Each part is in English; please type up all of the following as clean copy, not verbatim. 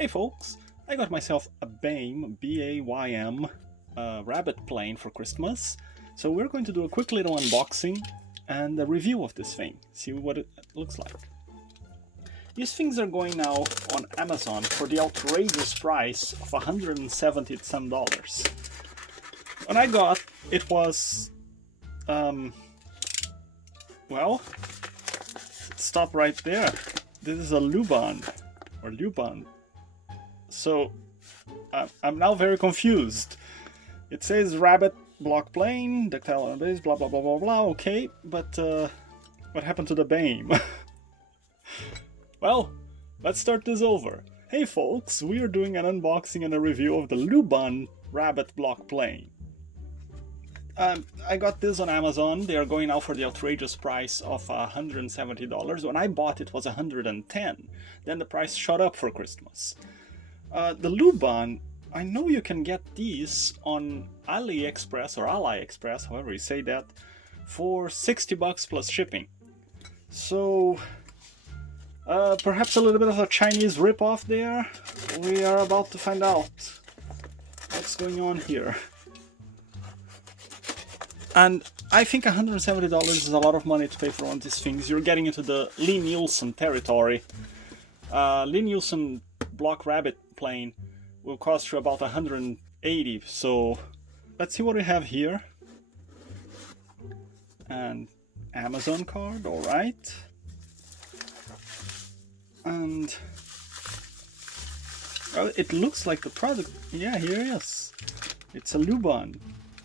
Hey folks, I got myself a BAYM, B-A-Y-M, rabbit plane for Christmas. So we're going to do a quick little unboxing and a review of this thing, see what it looks like. These things are going now on Amazon for the outrageous price of $170 some. When I got it was, well, stop right there. This is a Luban, or Luban. So I'm now very confused. It says rabbit block plane, ductile base, blah blah blah blah blah. Okay, but what happened to the BAYM? Well, let's start this over. Hey folks, we are doing an unboxing and a review of the Luban rabbit block plane. I got this on Amazon. They are going now for the outrageous price of $170. When I bought it was $110. Then the price shot up for Christmas. The Luban, I know you can get these on AliExpress or AliExpress, however you say that, for $60 plus shipping. So perhaps a little bit of a Chinese ripoff there. We are about to find out what's going on here. And I think $170 is a lot of money to pay for one of these things. You're getting into the Lie-Nielsen territory. Lie-Nielsen block rabbit plane will cost you about $180. So let's see what we have here. And Amazon card, all right. And well, it looks like the product. Yeah, here it is. It's a Luban,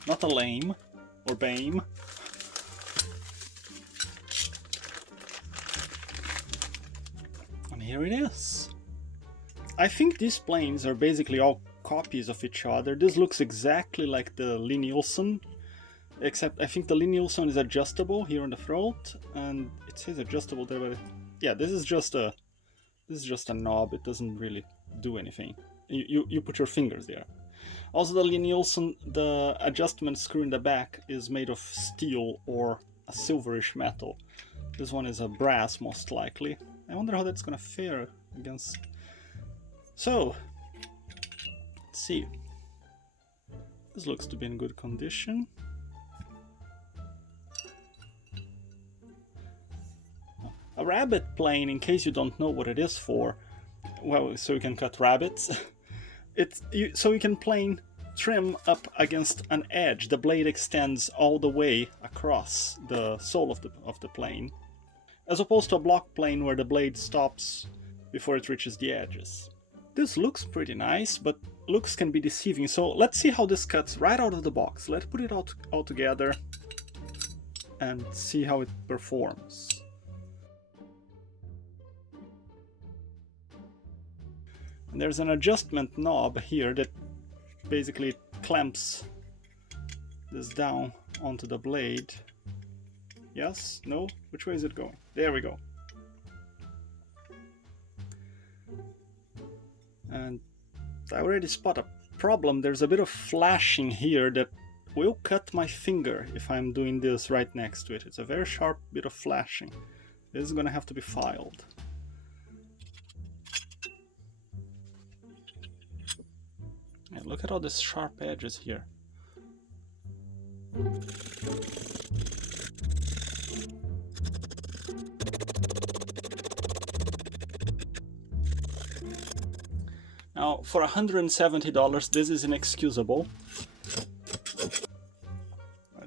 not a lame. Or BAYM. And here it is. I think these planes are basically all copies of each other. This looks exactly like the Lie-Nielsen, except I think the Lie-Nielsen is adjustable here on the throat, and it says adjustable there, but yeah, this is just a knob. It doesn't really do anything. You put your fingers there. Also, the Lie-Nielsen, the adjustment screw in the back is made of steel or a silverish metal. This one is a brass, most likely. I wonder how that's gonna fare against... So, let's see. This looks to be in good condition. A rabbit plane, in case you don't know what it is for, well, so you can cut rabbits. So you can trim up against an edge. The blade extends all the way across the sole of the plane, as opposed to a block plane where the blade stops before it reaches the edges. This looks pretty nice, but looks can be deceiving. So let's see how this cuts right out of the box. Let's put it all together and see how it performs. There's an adjustment knob here that basically clamps this down onto the blade. Yes? No? Which way is it going? There we go. And I already spot a problem. There's a bit of flashing here that will cut my finger if I'm doing this right next to it. It's a very sharp bit of flashing. This is gonna have to be filed. And look at all these sharp edges here. Now, for $170, this is inexcusable.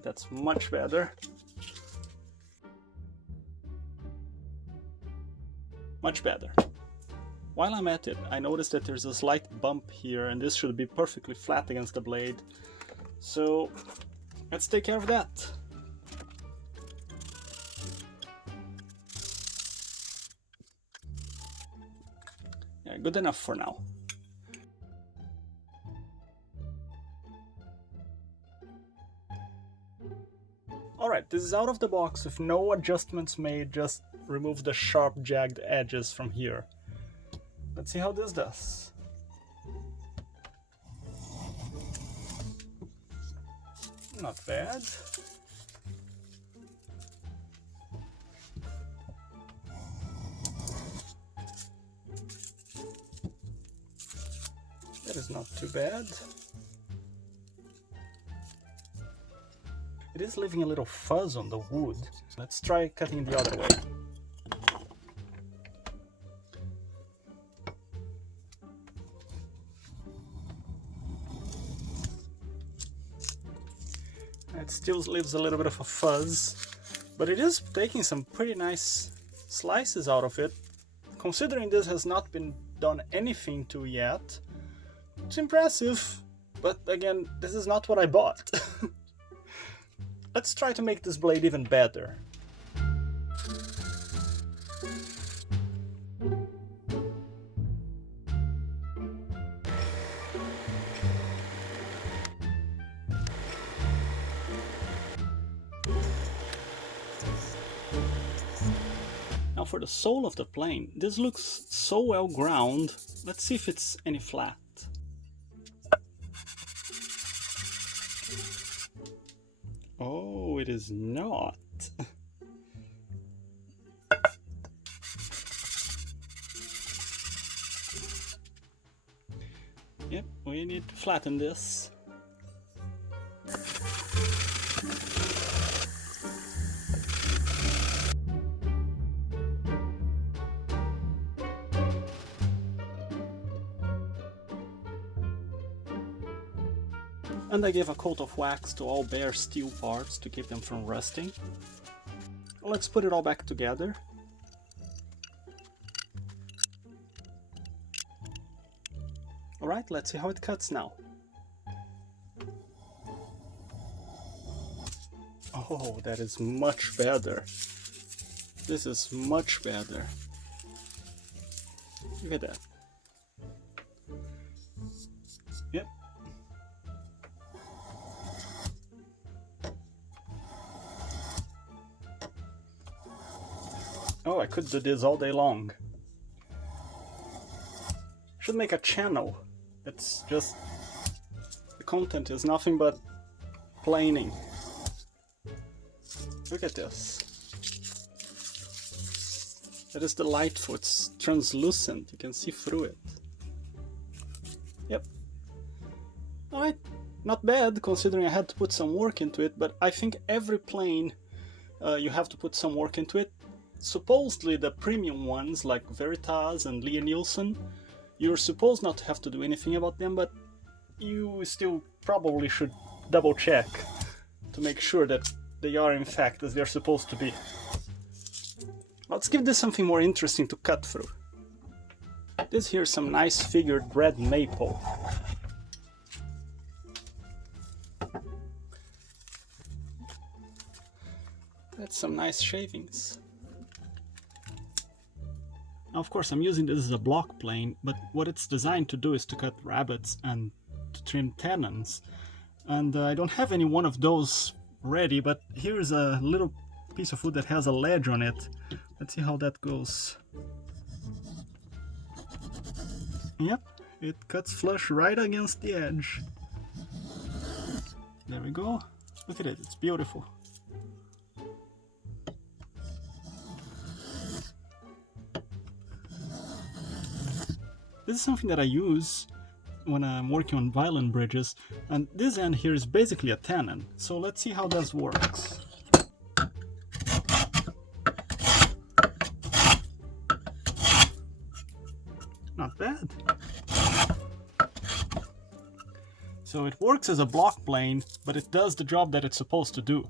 That's much better. Much better. While I'm at it, I noticed that there's a slight bump here, and this should be perfectly flat against the blade. So let's take care of that. Yeah, good enough for now. Alright, this is out of the box with no adjustments made, just remove the sharp jagged edges from here. Let's see how this does. Not bad. That is not too bad. It is leaving a little fuzz on the wood. Let's try cutting the other way. It still leaves a little bit of a fuzz, but it is taking some pretty nice slices out of it. Considering this has not been done anything to yet, it's impressive, but again, this is not what I bought. Let's try to make this blade even better. Now for the sole of the plane, this looks so well ground. Let's see if it's any flat. Oh, it is not. Yep, we need to flatten this. And I gave a coat of wax to all bare steel parts to keep them from rusting. Let's put it all back together. Alright, let's see how it cuts now. Oh, that is much better. This is much better. Look at that. Yep. Oh, I could do this all day long. Should make a channel. It's just... the content is nothing but planing. Look at this. That is delightful. It's translucent. You can see through it. Yep. Alright. Not bad, considering I had to put some work into it, but I think every plane you have to put some work into it. Supposedly the premium ones, like Veritas and Lie-Nielsen, you're supposed not to have to do anything about them, but you still probably should double check to make sure that they are in fact as they're supposed to be. Let's give this something more interesting to cut through. This here's some nice figured red maple. That's some nice shavings. Now, of course, I'm using this as a block plane, but what it's designed to do is to cut rabbets and to trim tenons. And I don't have any one of those ready, but here's a little piece of wood that has a ledge on it. Let's see how that goes. Yep, it cuts flush right against the edge. There we go. Look at it, it's beautiful. This is something that I use when I'm working on violin bridges, and this end here is basically a tenon, so let's see how this works. Not bad. So it works as a block plane, but it does the job that it's supposed to do.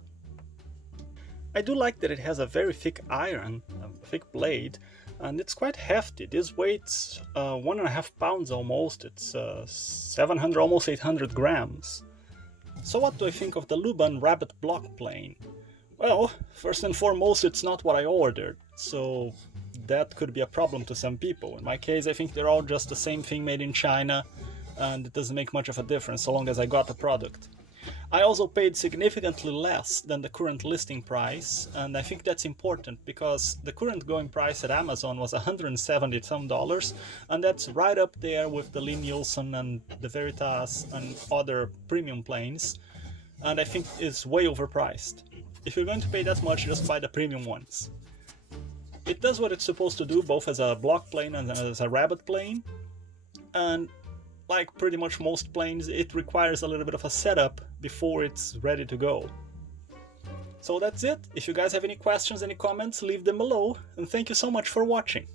I do like that it has a very thick iron, a thick blade, and it's quite hefty. This weighs 1.5 pounds almost. It's 700, almost 800 grams. So what do I think of the Luban Rabbet block plane? Well, first and foremost, it's not what I ordered, so that could be a problem to some people. In my case, I think they're all just the same thing made in China, and it doesn't make much of a difference so long as I got the product. I also paid significantly less than the current listing price, and I think that's important because the current going price at Amazon was $170 some, and that's right up there with the Lie-Nielsen and the Veritas and other premium planes, and I think it's way overpriced. If you're going to pay that much, just buy the premium ones. It does what it's supposed to do, both as a block plane and as a rabbet plane, and like pretty much most planes, it requires a little bit of a setup before it's ready to go. So that's it. If you guys have any questions, any comments, leave them below, and thank you so much for watching.